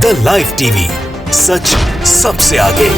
The live TV, सच सबसे आगे।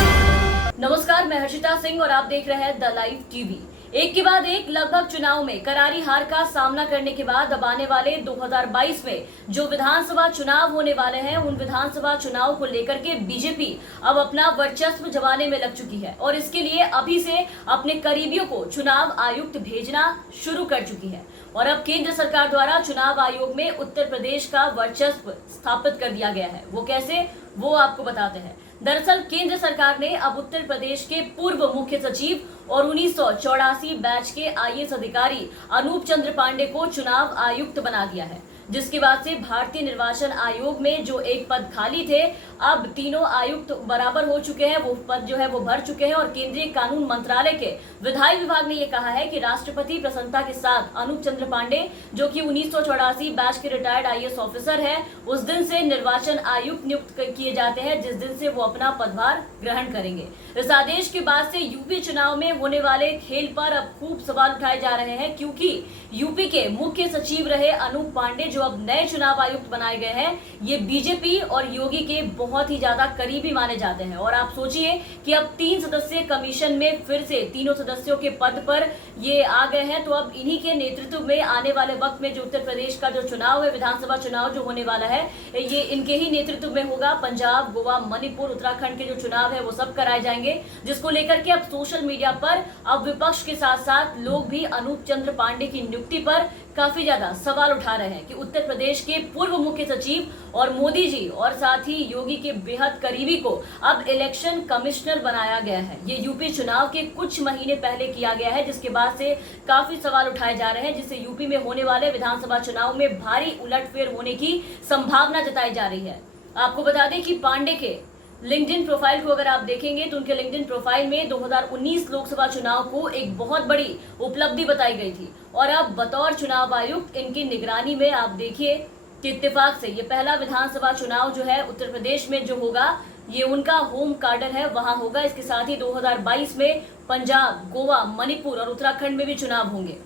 नमस्कार, मैं हर्षिता सिंह और आप देख रहे हैं द लाइव टीवी। एक के बाद एक लगभग चुनाव में करारी हार का सामना करने के बाद अब आने वाले 2022 में जो विधानसभा चुनाव होने वाले हैं, उन विधानसभा चुनाव को लेकर के बीजेपी अब अपना वर्चस्व जमाने में लग चुकी है और इसके लिए अभी से अपने करीबियों को चुनाव आयुक्त भेजना शुरू कर चुकी है। और अब केंद्र सरकार द्वारा चुनाव आयोग में उत्तर प्रदेश का वर्चस्व स्थापित कर दिया गया है। वो कैसे, वो आपको बताते हैं। दरअसल केंद्र सरकार ने अब उत्तर प्रदेश के पूर्व मुख्य सचिव और 1984 बैच के आईएएस अधिकारी अनूप चंद्र पांडे को चुनाव आयुक्त बना दिया है, जिसके बाद से भारतीय निर्वाचन आयोग में जो एक पद खाली थे, अब तीनों आयुक्त बराबर हो चुके हैं। वो पद जो है वो भर चुके हैं और केंद्रीय कानून मंत्रालय के विधायी विभाग ने ये कहा है कि राष्ट्रपति प्रसन्नता के साथ अनूप चंद्र पांडे, जो कि 1984 बैच के रिटायर्ड आईएएस ऑफिसर हैं, उस दिन से निर्वाचन आयुक्त नियुक्त किए जाते हैं जिस दिन से वो अपना पदभार ग्रहण करेंगे। इस आदेश के बाद से यूपी चुनाव में होने वाले खेल पर अब खूब सवाल उठाए जा रहे हैं, क्योंकि यूपी के मुख्य सचिव रहे अनूप पांडे जो अब नए चुनाव आयुक्त बनाए गए हैं, ये बीजेपी और योगी के बहुत ही ज्यादा करीबी माने जाते हैं। और आप सोचिए कि अब 3 सदस्यीय कमीशन में फिर से तीनों सदस्यों के पद पर ये आ गए हैं, तो अब इन्हीं के नेतृत्व में आने वाले वक्त में जो उत्तर प्रदेश का जो चुनाव है, विधानसभा चुनाव जो होने वाला है, ये इनके ही नेतृत्व में होगा। पंजाब, गोवा, मणिपुर, उत्तराखंड के जो चुनाव है वो सब कराए जाएंगे, जिसको लेकर के अब सोशल मीडिया पर अब विपक्ष के साथ साथ लोग भी अनूप चंद्र पांडे की नियुक्ति पर काफी ज्यादा सवाल उठा रहे हैं कि उत्तर प्रदेश के पूर्व मुख्य सचिव और मोदी जी और साथ ही योगी के बेहद करीबी को अब इलेक्शन कमिश्नर बनाया गया है। ये यूपी चुनाव के कुछ महीने पहले किया गया है, जिसके बाद से काफी सवाल उठाए जा रहे हैं, जिससे यूपी में होने वाले विधानसभा चुनाव में भारी उलटफेर होने की संभावना जताई जा रही है। आपको बता दें कि पांडे के लिंक्डइन प्रोफाइल को अगर आप देखेंगे तो उनके लिंक्डइन प्रोफाइल में 2019 लोकसभा चुनाव को एक बहुत बड़ी उपलब्धि बताई गई थी और अब बतौर चुनाव आयुक्त इनकी निगरानी में आप देखिए कि इत्तेफाक से ये पहला विधानसभा चुनाव जो है उत्तर प्रदेश में जो होगा, ये उनका होम कार्डर है, वहां होगा। इसके साथ ही 2022 में पंजाब, गोवा, मणिपुर और उत्तराखंड में भी चुनाव होंगे,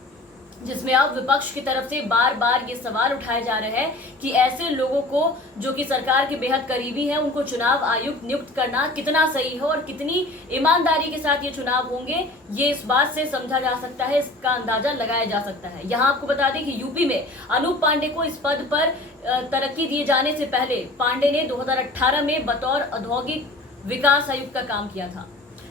जिसमें अब विपक्ष की तरफ से बार बार ये सवाल उठाए जा रहे हैं कि ऐसे लोगों को जो कि सरकार के बेहद करीबी हैं, उनको चुनाव आयुक्त नियुक्त करना कितना सही है और कितनी ईमानदारी के साथ ये चुनाव होंगे, ये इस बात से समझा जा सकता है, इसका अंदाजा लगाया जा सकता है। यहाँ आपको बता दें कि यूपी में अनूप पांडे को इस पद पर तरक्की दिए जाने से पहले पांडे ने 2018 में बतौर औद्योगिक विकास आयुक्त का काम किया था।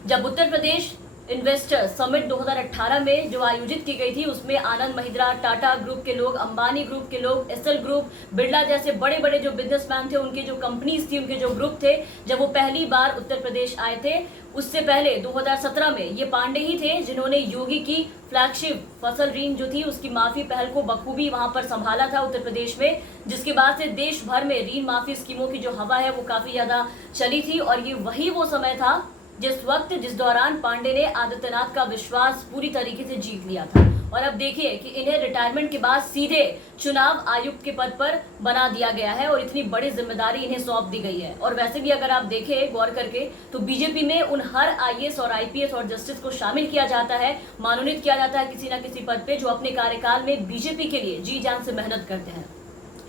जब उत्तर प्रदेश इन्वेस्टर समिट 2018 में जो आयोजित की गई थी, उसमें आनंद महिंद्रा, टाटा ग्रुप के लोग, अंबानी ग्रुप के लोग, एसएल ग्रुप, बिरला जैसे बड़े बड़े जो बिजनेसमैन थे, उनके जो कंपनीज थी, उनके जो ग्रुप थे, जब वो पहली बार उत्तर प्रदेश आए थे, उससे पहले 2017 में ये पांडे ही थे जिन्होंने योगी की फ्लैगशिप फसल ऋण जो थी उसकी माफी पहल को बखूबी वहां पर संभाला था उत्तर प्रदेश में, जिसके बाद से देश भर में ऋण माफी स्कीमों की जो हवा है वो काफी ज्यादा चली थी। और ये वही वो समय था जिस दौरान पांडे ने आदित्यनाथ का विश्वास पूरी तरीके से जीत लिया था। और अब देखिए कि इन्हें रिटायरमेंट के बाद सीधे चुनाव आयुक्त के पद पर बना दिया गया है और इतनी बड़ी जिम्मेदारी इन्हें सौंप दी गई है। और वैसे भी अगर आप देखें गौर करके तो बीजेपी में उन हर आईएएस और आईपीएस और जस्टिस को शामिल किया जाता है, मनोनीत किया जाता है किसी न किसी पद पे, जो अपने कार्यकाल में बीजेपी के लिए जी जान से मेहनत करते हैं।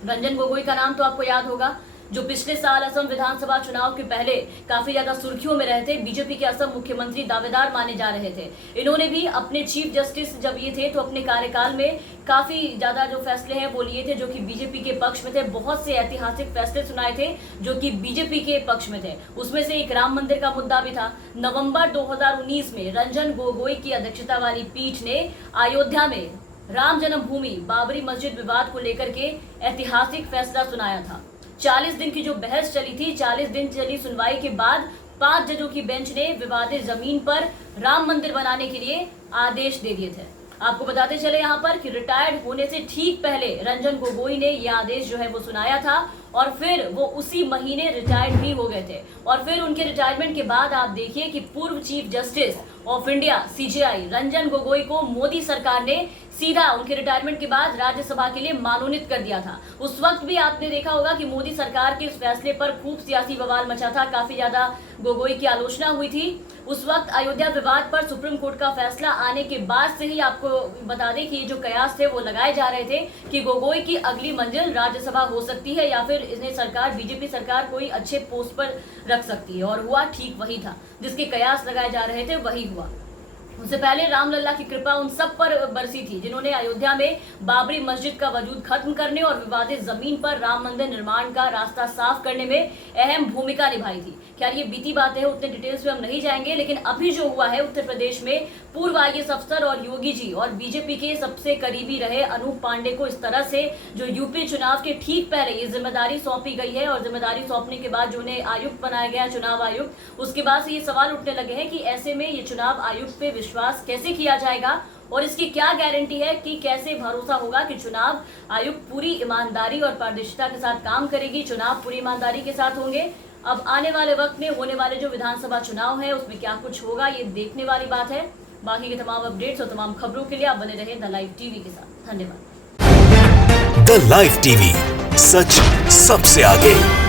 रंजन गोगोई का नाम तो आपको याद होगा, जो पिछले साल असम विधानसभा चुनाव के पहले काफी ज्यादा सुर्खियों में रहे थे, बीजेपी के असम मुख्यमंत्री दावेदार माने जा रहे थे। इन्होंने भी अपने चीफ जस्टिस जब ये थे तो अपने कार्यकाल में काफी ज्यादा जो फैसले हैं वो लिए थे जो कि बीजेपी के पक्ष में थे। बहुत से ऐतिहासिक फैसले सुनाए थे जो कि बीजेपी के पक्ष में थे। उसमें से एक राम मंदिर का मुद्दा भी था। नवंबर 2019 में रंजन गोगोई की अध्यक्षता वाली पीठ ने अयोध्या में राम जन्मभूमि बाबरी मस्जिद विवाद को लेकर के ऐतिहासिक फैसला सुनाया था। 40 दिन की जो बहस चली थी, 40 दिन चली सुनवाई के बाद 5 जजों की बेंच ने विवादित जमीन पर राम मंदिर बनाने के लिए आदेश दे दिए थे। आपको बताते चले यहाँ पर कि रिटायर्ड होने से ठीक पहले रंजन गोगोई ने यह आदेश जो है वो सुनाया था और फिर वो उसी महीने रिटायर्ड भी हो गए थे। और फिर उनके रिटायरमेंट के बाद आप देखिए कि पूर्व chief justice of India CJI Ranjan Gogoi को मोदी सरकार ने सीधा उनके रिटायरमेंट के बाद राज्यसभा के लिए मनोनीत कर दिया था। उस वक्त भी आपने देखा होगा कि मोदी सरकार के इस फैसले पर खूब सियासी बवाल मचा था, काफी ज्यादा गोगोई की आलोचना हुई थी। उस वक्त अयोध्या विवाद पर सुप्रीम कोर्ट का फैसला आने के बाद से ही आपको बता दें कि जो कयास थे वो लगाए जा रहे थे कि गोगोई की अगली मंजिल राज्यसभा हो सकती है या फिर इन्हें सरकार, बीजेपी सरकार कोई अच्छे पोस्ट पर रख सकती है। और हुआ ठीक वही था, जिसके कयास लगाए जा रहे थे वही हुआ। उससे पहले रामलला की कृपा उन सब पर बरसी थी जिन्होंने अयोध्या में बाबरी मस्जिद का वजूद खत्म करने और विवादित जमीन पर राम मंदिर निर्माण का रास्ता साफ करने में अहम भूमिका निभाई थी। खैर ये बीती बातें हैं, उतने डिटेल्स में हम नहीं जाएंगे, लेकिन अभी जो हुआ है उत्तर प्रदेश में पूर्व IAS अफसर और योगी जी और बीजेपी के सबसे करीबी रहे अनूप पांडे को इस तरह से जो यूपी चुनाव के ठीक पहले ये जिम्मेदारी सौंपी गई है और जिम्मेदारी सौंपने के बाद जो उन्हें आयुक्त बनाया गया, चुनाव आयुक्त, उसके बाद से ये सवाल उठने लगे हैं कि ऐसे में ये चुनाव आयुक्त पे विश्वास कैसे किया जाएगा और इसकी क्या गारंटी है कि कैसे भरोसा होगा कि चुनाव आयुक्त पूरी ईमानदारी और पारदर्शिता के साथ काम करेगी, चुनाव पूरी ईमानदारी के साथ होंगे। अब आने वाले वक्त में होने वाले जो विधानसभा चुनाव है उसमें क्या कुछ होगा ये देखने वाली बात है। बाकी के तमाम अपडेट्स और तमाम खबरों के लिए आप बने रहे द लाइव टीवी के साथ। धन्यवाद। द लाइव टीवी, सच सबसे आगे।